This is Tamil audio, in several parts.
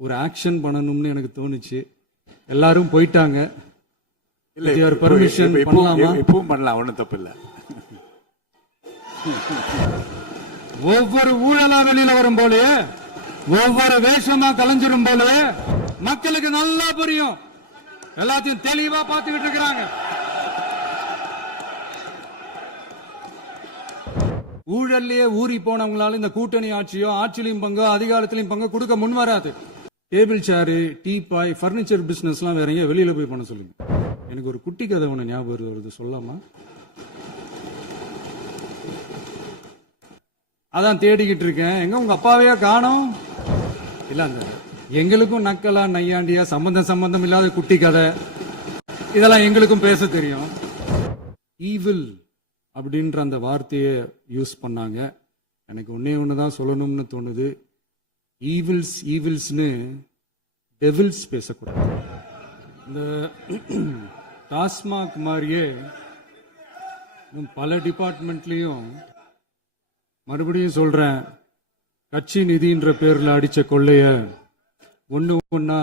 ஒரு ஆக்ஷன் பண்ணணும்னு எனக்கு தோணுச்சு. எல்லாரும் போயிட்டாங்க. இல்ல பர்மிஷன் பண்ணலாமா? இப்பவும் பண்ணலாம், ஒன்றும் தப்பு இல்லை. ஒவ்வொரு ஊழலா வெளியில வரும் போலயே, ஒவ்வொரு வேஷமா கலைஞ்சிரும் போலயே மக்களுக்கு நல்லா புரியும். எல்லாத்தையும் தெளிவா பார்த்துக்கிட்டு இருக்கிறாங்க. ஊழல்லையே ஊறி போனவங்களால இந்த கூட்டணி ஆட்சியோ, ஆட்சியிலையும் பங்கு, அதிகாரத்திலையும் பங்கு கொடுக்க முன் வராது. Table chair, teapoy, furniture business எல்லாம் வேற எங்க வெளியில போய் பண்ண சொல்லுங்க. எனக்கு ஒரு குட்டி கதை ஒண்ணு ஞாபகம் வருது, சொல்லாமா? அதான் தேடிக்கிட்டு இருக்கேன். எங்க உங்க அப்பாவையா காணோம்? இல்ல, அந்த எங்களுக்கும் நக்கலா நையாண்டியா சம்பந்தம் இல்லாத குட்டி கதை இதெல்லாம் எங்களுக்கும் பேச தெரியும். ஈவில் அப்படின்ற அந்த வார்த்தையை யூஸ் பண்ணாங்க. எனக்கு ஒண்ணுதான் சொல்லணும்னு தோணுது. ஈவில்ஸ்னு டெவில்ஸ் பேசக்கூடாது. இந்த டாஸ்மாக் மாதிரியே பல டிபார்ட்மெண்ட்லயும், மறுபடியும் சொல்றேன், கட்சி நிதின்ற பேர்ல அடிச்ச கொள்ளைய ஒன்னா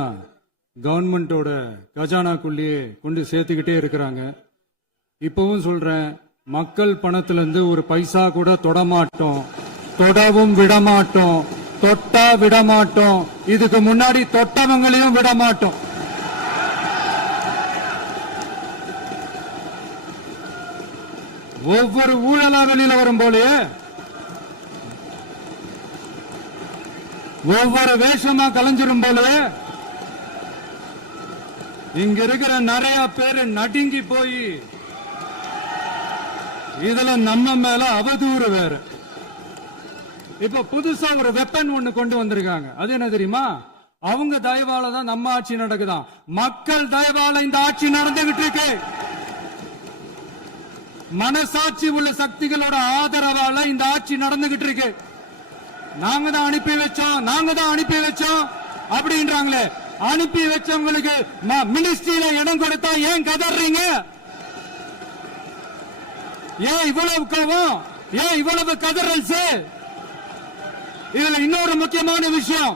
கவர்மெண்டோட கஜானாக்குள்ளேயே கொண்டு சேர்த்துக்கிட்டே இருக்கிறாங்க. இப்பவும் சொல்றேன், மக்கள் பணத்துல இருந்து ஒரு பைசா கூட தொடமாட்டோம், தொடவும் விடமாட்டோம், தொட்டா விடமாட்டோம், இதுக்கு முன்னாடி தொட்டவங்களையும் விடமாட்டோம். ஒவ்வொரு ஊழலா வெளியில வரும் போலே, ஒவ்வொரு வேஷமா கலைஞ்சிரும் போலே இங்க இருக்கிற நிறைய பேரு நடுங்கி போய் இதுல நம்ம மேல அவதூறு வேற. இப்ப புதுசா ஒரு வெப்பன் ஒண்ணு கொண்டு வந்திருக்காங்க. அது என்ன தெரியுமா? அவங்க தயவால தான் நம்ம ஆட்சி நடக்குதாம். மக்கள் தயவால இந்த ஆட்சி நடந்துகிட்டு இருக்கு. மனசாட்சி உள்ள சக்திகளோட ஆதரவால இந்த ஆட்சி நடந்துகிட்டு இருக்கு. நாங்க தான் அனுப்பி வச்சோம் அப்படின்றாங்களே. அனுப்பி வச்சவங்களுக்கு மினிஸ்ட்ரியில இடம் கொடுத்தா ஏன் கதறீங்க? ஏன் இவ்வளவு கோவம்? ஏன் இவ்வளவு கதறல்ஸ்? இதுல இன்னொரு முக்கியமான விஷயம்,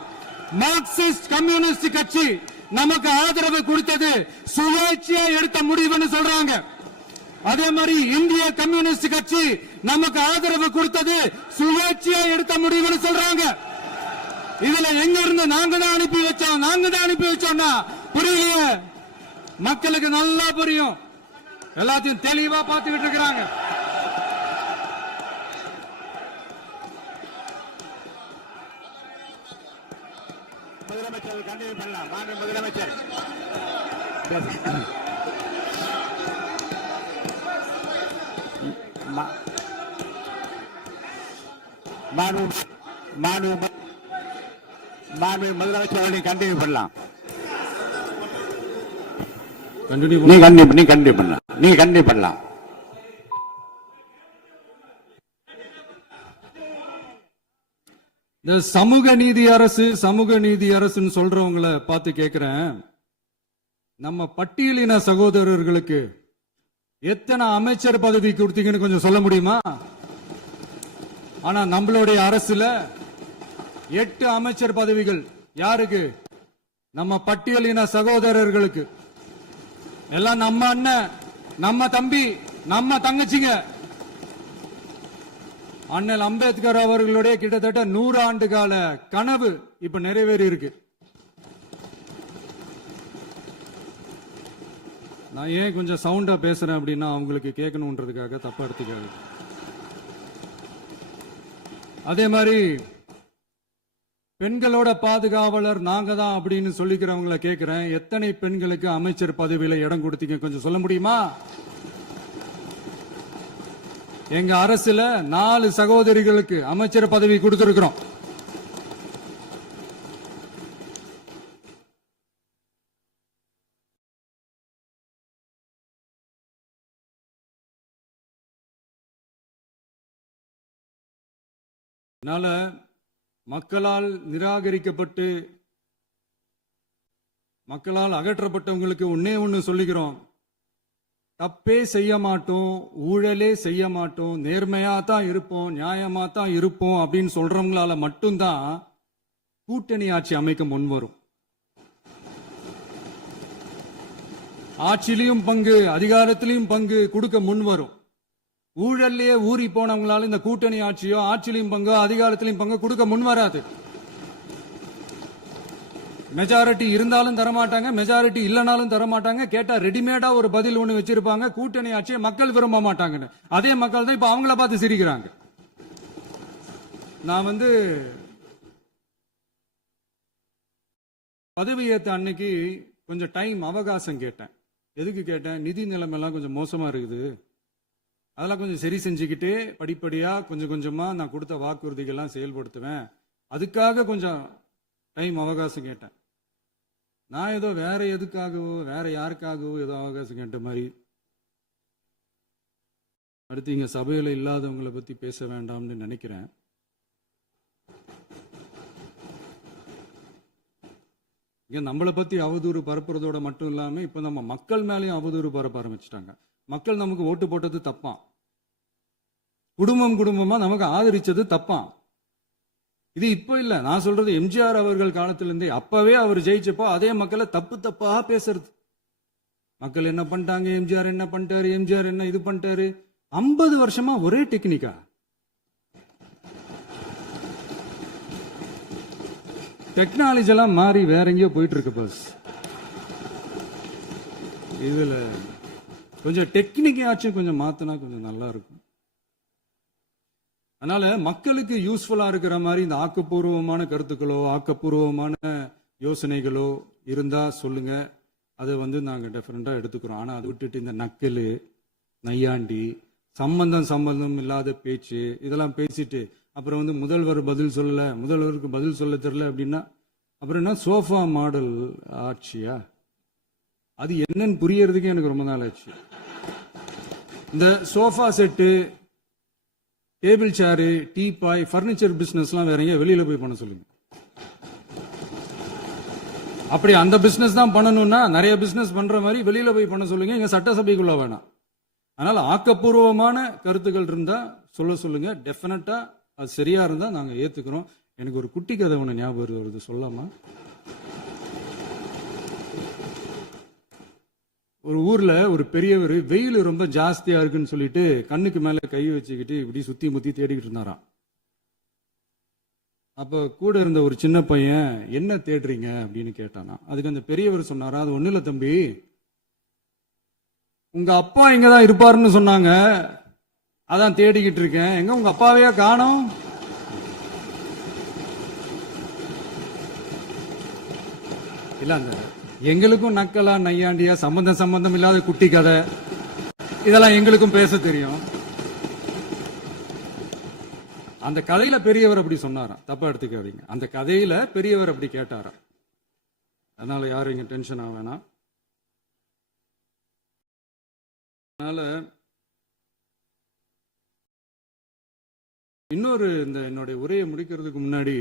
மார்க்சிஸ்ட் கம்யூனிஸ்ட் கட்சி நமக்கு ஆதரவு கொடுத்தது சுயேட்சையா எடுத்த முடிவுன்னு சொல்றாங்க. அதே மாதிரி இந்திய கம்யூனிஸ்ட் கட்சி நமக்கு ஆதரவு கொடுத்தது சுயேட்சையா எடுத்த முடிவுன்னு சொல்றாங்க. இதுல எங்க இருந்து நாங்க தான் அனுப்பி வச்சோம்னா புரியலையே. மக்களுக்கு நல்லா புரியும். எல்லாத்தையும் தெளிவா பார்த்துக்கிட்டு இருக்கிறாங்க. முதலமைச்சர் கண்டினியூ பண்ணலாம். மாண்பு முதலமைச்சர். மாண்பு முதலமைச்சர் கண்டினியூ பண்ணலாம். நீ கண்டினியூ பண்ணலாம். இந்த சமூக நீதி அரசுன்னு சொல்றவங்களை பார்த்து கேட்கிறேன், நம்ம பட்டியலின சகோதரர்களுக்கு எத்தனை அமைச்சர் பதவி கொடுத்தீங்கன்னு கொஞ்சம் சொல்ல முடியுமா? ஆனா நம்மளுடைய அரசுல 8 அமைச்சர் பதவிகள் யாருக்கு? நம்ம பட்டியலின சகோதரர்களுக்கு. எல்லாம் நம்ம அண்ணன், நம்ம தம்பி, நம்ம தங்கச்சிங்க. அண்ணல் அம்பேத்கர் அவர்களுடைய கிட்டத்தட்ட 100 ஆண்டு கால கனவு இப்ப நிறைவேறி இருக்கு. நான் ஏன் கொஞ்சம் சவுண்டா பேசுறேன் அப்படின்னா, அவங்களுக்கு கேட்கணும்ன்றதுக்காக தப்பா எடுத்துக்காது. அதே மாதிரி பெண்களோட பாதுகாவலர் நாங்க தான் அப்படின்னு சொல்லிக்கிறவங்களை கேட்கிறேன், எத்தனை பெண்களுக்கு அமைச்சர் பதவியில இடம் கொடுத்தீங்க கொஞ்சம் சொல்ல முடியுமா? எங்க அரசுல 4 சகோதரிகளுக்கு அமைச்சர் பதவி கொடுத்திருக்கிறோம். அதனால மக்களால் நிராகரிக்கப்பட்டு மக்களால் அகற்றப்பட்டவங்களுக்கு ஒண்ணு சொல்லிக்கிறோம், தப்பே செய்ய மாட்டோம், ஊழலே செய்ய மாட்டோம், நேர்மையா தான் இருப்போம், நியாயமா தான் இருப்போம் அப்படின்னு சொல்றவங்களால மட்டும்தான் கூட்டணி ஆட்சி அமைக்க முன் வரும். ஆட்சியிலையும் பங்கு, அதிகாரத்திலையும் பங்கு கொடுக்க முன் வரும். ஊழல்லையே ஊறி போனவங்களால இந்த கூட்டணி ஆட்சியோ ஆட்சியிலையும் பங்கு அதிகாரத்திலையும் பங்கு கொடுக்க முன் வராது. மெஜாரிட்டி இருந்தாலும் தரமாட்டாங்க, மெஜாரிட்டி இல்லைனாலும் தரமாட்டாங்க. கேட்டா ரெடிமேடா ஒரு பதில் ஒண்ணு வச்சிருப்பாங்க, கூட்டணி ஆட்சியை மக்கள் விரும்ப மாட்டாங்கன்னு. அதே மக்கள் தான் இப்ப அவங்கள பார்த்து சிரிக்கிறாங்க. நான் பதவி ஏத்த அன்னைக்கு கொஞ்சம் டைம் அவகாசம் கேட்டேன். எதுக்கு கேட்டேன்? நிதி நிலைமைலாம் கொஞ்சம் மோசமா இருக்குது, அதெல்லாம் கொஞ்சம் சரி செஞ்சுக்கிட்டே படிப்படியா கொஞ்சம் கொஞ்சமா நான் கொடுத்த வாக்குறுதிகள்லாம் செயல்படுத்துவேன், அதுக்காக கொஞ்சம் டைம் அவகாசம் கேட்டேன். நான் ஏதோ வேற எதுக்காகவோ வேற யாருக்காகவோ ஏதோ அவகாசம் கேட்ட மாதிரி. அடுத்து இங்க சபையில இல்லாதவங்களை பத்தி பேச வேண்டாம்னு நினைக்கிறேன். இங்க நம்மளை பத்தி அவதூறு பரப்புறதோட மட்டும் இல்லாம இப்ப நம்ம மக்கள் மேலேயும் அவதூறு பரப்ப ஆரம்பிச்சிட்டாங்க. மக்கள் நமக்கு ஓட்டு போட்டது தப்பான், குடும்பம் குடும்பமா நமக்கு ஆதரிச்சது தப்பான். இது இப்ப இல்ல, நான் சொல்றது எம்ஜிஆர் அவர்கள் காலத்திலிருந்தே. அப்பவே அவர் ஜெயிச்சப்போ அதே மக்களை தப்பு தப்பா பேசுறது. மக்கள் என்ன பண்ணிட்டாங்க, எம்ஜிஆர் என்ன பண்ணிட்டாரு, எம்ஜிஆர் என்ன இது பண்ணிட்டாரு. 50 வருஷமா ஒரே டெக்னிக்கா. டெக்னாலஜி எல்லாம் மாறி வேற எங்கேயோ போயிட்டு இருக்கு பஸ். இதுல கொஞ்சம் டெக்னிக்காச்சும் கொஞ்சம் மாத்தினா கொஞ்சம் நல்லா இருக்கும். அதனால மக்களுக்கு யூஸ்ஃபுல்லா இருக்கிற மாதிரி இந்த ஆக்கப்பூர்வமான கருத்துக்களோ ஆக்கப்பூர்வமான யோசனைகளோ இருந்தா சொல்லுங்க, அதை நாங்க டெஃபரெண்டா எடுத்துக்கிறோம். ஆனா அதை விட்டுட்டு இந்த நக்கலு நையாண்டி சம்பந்தம் இல்லாத பேச்சு இதெல்லாம் பேசிட்டு அப்புறம் முதல்வர் பதில் சொல்லல, முதல்வருக்கு பதில் சொல்ல தெரியல அப்படின்னா அப்புறம் என்ன சோஃபா மாடல் ஆட்சியா? அது என்னன்னு புரியறதுக்கு எனக்கு ரொம்ப நாள் ஆச்சு. இந்த sofa set, table chair, teapoy, furniture பிசினஸ்லாம் வேற எங்க வெளியில போய் பண்ண சொல்லுங்க. அப்படி அந்த பிசினஸ் தான் பண்ணணும்னா நிறைய பிசினஸ் பண்ற மாதிரி வெளியில போய் பண்ண சொல்லுங்க, இங்க சட்டசபைக்குள்ள வேணாம். அதனால ஆக்கப்பூர்வமான கருத்துக்கள் இருந்தா சொல்லுங்க, டெஃபினட்டா அது சரியா இருந்தா நாங்க ஏத்துக்கிறோம். எனக்கு ஒரு குட்டி கதை ஒண்ணு ஞாபகம் வருது, சொல்லாமா? ஒரு ஊர்ல ஒரு பெரியவர் வெயில் ரொம்ப ஜாஸ்தியா இருக்குன்னு சொல்லிட்டு கண்ணுக்கு மேல கை வச்சுக்கிட்டு இப்படி சுத்தி முத்தி தேடிக்கிட்டு இருந்தாராம். அப்ப கூட இருந்த ஒரு சின்ன பையன் என்ன தேடுறீங்க அப்படின்னு கேட்டானா. அதுக்கு அந்த பெரியவர் சொன்னாரா, அது ஒண்ணு இல்ல தம்பி, உங்க அப்பா இங்கதான் இருப்பாருன்னு சொன்னாங்க, அதான் தேடிக்கிட்டு இருக்கேன், எங்க உங்க அப்பாவையா காணோம்? இல்ல அந்த எங்களுக்கும் நக்கலா நையாண்டியா சம்பந்தம் இல்லாத குட்டி கதை இதெல்லாம் எங்களுக்கும் பேச தெரியும். அந்த கதையில பெரியவர் அப்படி சொன்னாராம், தப்பா எடுத்துக்காதீங்க. அந்த கதையில பெரியவர் அப்படி கேட்டாராம். அதனால யாரும் இங்க டென்ஷன் ஆக வேணாம். அதனால இன்னொரு இந்த என்னுடைய உரையை முடிக்கிறதுக்கு முன்னாடி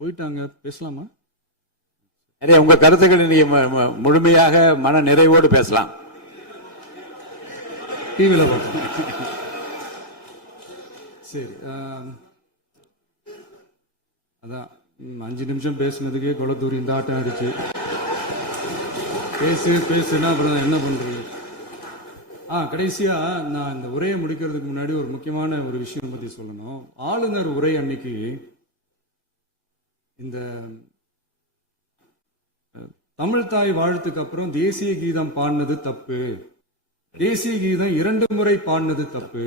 போயிட்டாங்க, பேசலாமா? உங்க கருத்துக்களை நீங்க முழுமையாக மன நிறைவோடு பேசலாம். டிவியில சரி. அதான் 5 நிமிஷம் பேசுனதுக்கே கொலத்தூரி இந்த ஆட்டம் ஆயிடுச்சு. பேசுனா அப்புறம் என்ன பண்றது? கடைசியா நான் இந்த உரையை முடிக்கிறதுக்கு முன்னாடி ஒரு முக்கியமான ஒரு விஷயம் பத்தி சொல்லணும். ஆளுநர் உரை அன்னைக்கு இந்த தமிழ் தாய் வாழ்த்துக்கு அப்புறம் தேசிய கீதம் பாடினது தப்பு, தேசிய கீதம் 2 முறை பாடினது தப்பு,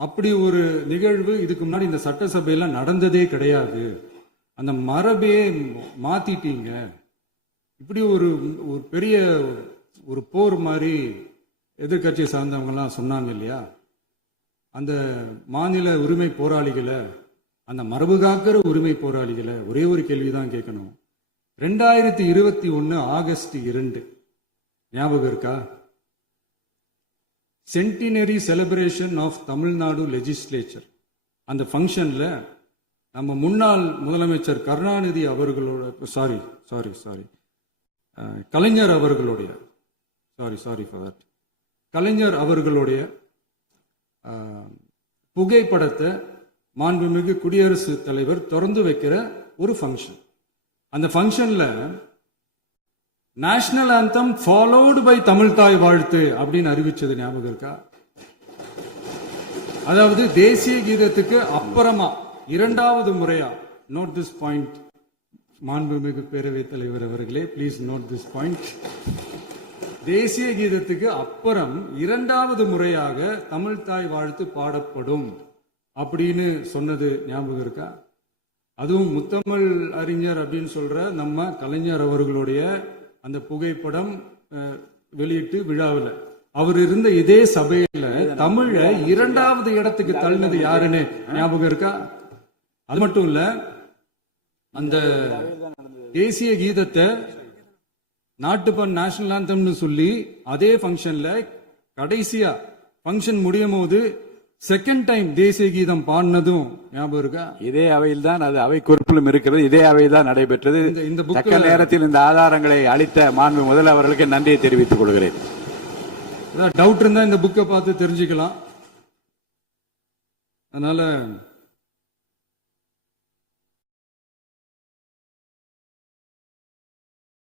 அப்படி ஒரு நிகழ்வு இதுக்கு முன்னாடி இந்த சட்டசபையில நடந்ததே கிடையாது, அந்த மரபையே மாத்திட்டீங்க, இப்படி ஒரு பெரிய ஒரு போர் மாதிரி எதிர்கட்சியை சார்ந்தவங்க எல்லாம் சொன்னாங்க இல்லையா? அந்த மாநில உரிமை போராளிகளை, அந்த மரபு காக்கிற உரிமை போராளிகளை ஒரே ஒரு கேள்விதான் கேட்கணும். 2021 ஆகஸ்ட் 2 ஞாபகம் இருக்கா? Centenary celebration of Tamil Nadu legislature. அந்த ஃபங்க்ஷன்ல நம்ம முன்னாள் முதலமைச்சர் கருணாநிதி அவர்களோட கலைஞர் அவர்களுடைய கலைஞர் அவர்களுடைய புகைப்படத்தை மாண்புமிகு குடியரசுத் தலைவர் திறந்து வைக்கிற ஒரு ஃபங்க்ஷன். அந்த ஃபங்க்ஷன்ல national anthem followed by Tamil Thai Vazhthu அப்படின்னு அறிவிச்சது ஞாபகம் இருக்கா? அதாவது தேசிய கீதத்துக்கு அப்புறமா இரண்டாவது முறையா, நோட் திஸ் பாயிண்ட் மாண்புமிகு பேரவைத் தலைவர் அவர்களே, ப்ளீஸ் நோட் திஸ் பாயிண்ட். தேசிய கீதத்துக்கு அப்புறம் இரண்டாவது முறையாக தமிழ் தாய் வாழ்த்து பாடப்படும் அப்படின்னு சொன்னது ஞாபகம் இருக்கா? அதுவும் முத்தமிழ் அறிஞர் அப்படின்னு சொல்ற நம்ம கலைஞர் அவர்களுடைய அந்த புகைப்படம் வெளியிட்டு விழாவில் அவர் இருந்த இதே சபையில தமிழ இரண்டாவது இடத்துக்கு தள்ளினது யாருன்னு ஞாபகம் இருக்கா? அது மட்டும் இல்ல, அந்த தேசிய கீதத்தை நாட்டுப்பண் நேஷனல் ஆந்தம்னு சொல்லி அதே ஃபங்க்ஷன்ல கடைசியா ஃபங்க்ஷன் முடியும் போது செகண்ட் டைம் தேசிய கீதம் பாடினதும் ஞாபகம் இருக்கா? இதே அவையில் தான், அது அவை குறிப்பிலும் இருக்கிறது, இதே அவையில் தான் நடைபெற்றது. இந்த தக்க நேரத்தில் இந்த ஆதாரங்களை அளித்த மாண்பு முதல் அவர்களுக்கு நன்றியை தெரிவித்துக் கொள்கிறேன். டவுட் இருந்தா இந்த புக்கை பார்த்து தெரிஞ்சுக்கலாம். அதனால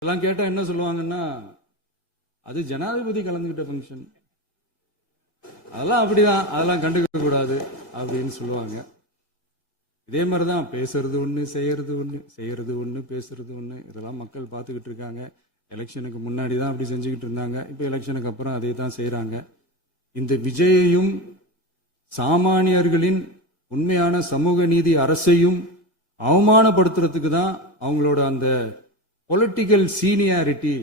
எல்லாம் கேட்டா என்ன சொல்லுவாங்கன்னா, அது ஜனாதிபதி கலந்துகிட்ட ஃபங்க்ஷன், அதெல்லாம் அப்படிதான், அதெல்லாம் கண்டுக்க கூடாது அப்படின்னு சொல்லுவாங்க. இதே மாதிரிதான் பேசுறது ஒண்ணு, செய்யறது ஒண்ணு, செய்யறது ஒண்ணு, பேசுறது ஒண்ணு. இதெல்லாம் மக்கள் பார்த்துக்கிட்டு இருக்காங்க. எலெக்ஷனுக்கு முன்னாடி தான் அப்படி செஞ்சுக்கிட்டு இருந்தாங்க. இப்போ எலெக்ஷனுக்கு அப்புறம் அதே தான் செய்யறாங்க. இந்த விஜயையும் சாமானியர்களின் உண்மையான சமூக நீதி அரசையும் அவமானப்படுத்துறதுக்கு தான் அவங்களோட அந்த பொலிட்டிக்கல் சீனியாரிட்டி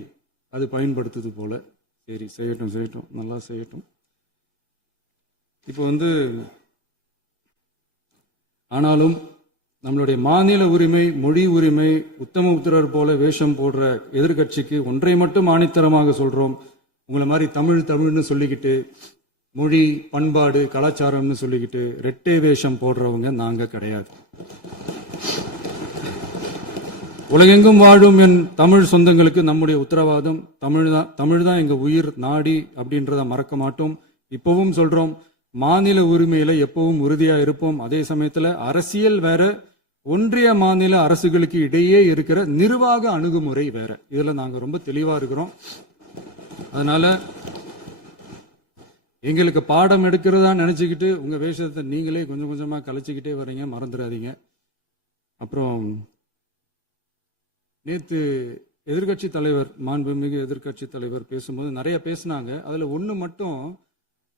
அது பயன்படுத்துது போல. சரி, செய்யட்டும் செய்யட்டும், நல்லா செய்யட்டும். இப்போ ஆனாலும் நம்மளுடைய மாநில உரிமை, மொழி உரிமை, உத்தமபுத்திரர் போல வேஷம் போடுற எதிர்கட்சிக்கு ஒன்றை மட்டும் ஆணித்தரமாக சொல்றோம். உங்களை மாதிரி தமிழ்னு சொல்லிக்கிட்டு, மொழி, பண்பாடு, கலாச்சாரம்னு சொல்லிக்கிட்டு ரெட்டை வேஷம் போடுறவங்க நாங்க கிடையாது. உலகெங்கும் வாழும் என் தமிழ் சொந்தங்களுக்கு நம்முடைய உத்தரவாதம் தமிழ் தான் எங்க உயிர் நாடி அப்படின்றத மறக்க மாட்டோம். இப்பவும் சொல்றோம், மாநில உரிமையில எப்பவும் உறுதியா இருப்போம். அதே சமயத்துல அரசியல் வேற, ஒன்றிய மாநில அரசுகளுக்கு இடையே இருக்கிற நிர்வாக அணுகுமுறை வேற. இதுல நாங்க ரொம்ப தெளிவா இருக்கிறோம். அதனால எங்களுக்கு பாடம் எடுக்கிறதா நினைச்சுக்கிட்டு உங்க வேஷத்தை நீங்களே கொஞ்சம் கொஞ்சமா கலைச்சிக்கிட்டே வர்றீங்க, மறந்துடாதீங்க. அப்புறம் நேத்து எதிர்கட்சி தலைவர், மாண்புமிகு எதிர்கட்சி தலைவர் பேசும்போது நிறைய பேசினாங்க. அதுல ஒண்ணு மட்டும்,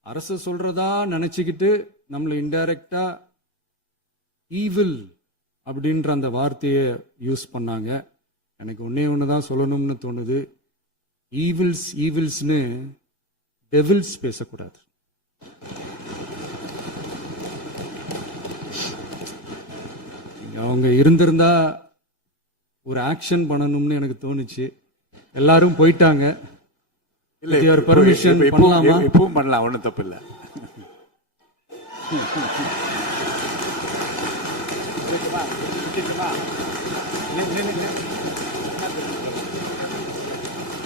அரசு சொல்றதா நினைச்சுக்கிட்டு நம்மளை இன்டைரக்டா ஈவில் அப்படின்ற அந்த வார்த்தையை யூஸ் பண்ணாங்க. எனக்கு ஒண்ணுதான் சொல்லணும்னு தோணுது. ஈவில்ஸ்னு டெவில்ஸ் பேசக்கூடாது. அவங்க இருந்திருந்தா ஒரு ஆக்ஷன் பண்ணணும்னு எனக்கு தோணுச்சு. எல்லாரும் போயிட்டாங்க. இல்ல, பர்மிஷன் பண்ணலாமா? இப்பவும் பண்ணலாம், ஒண்ணும் தப்பு இல்ல.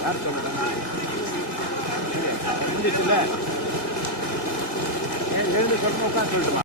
யார் சொல்லுங்க?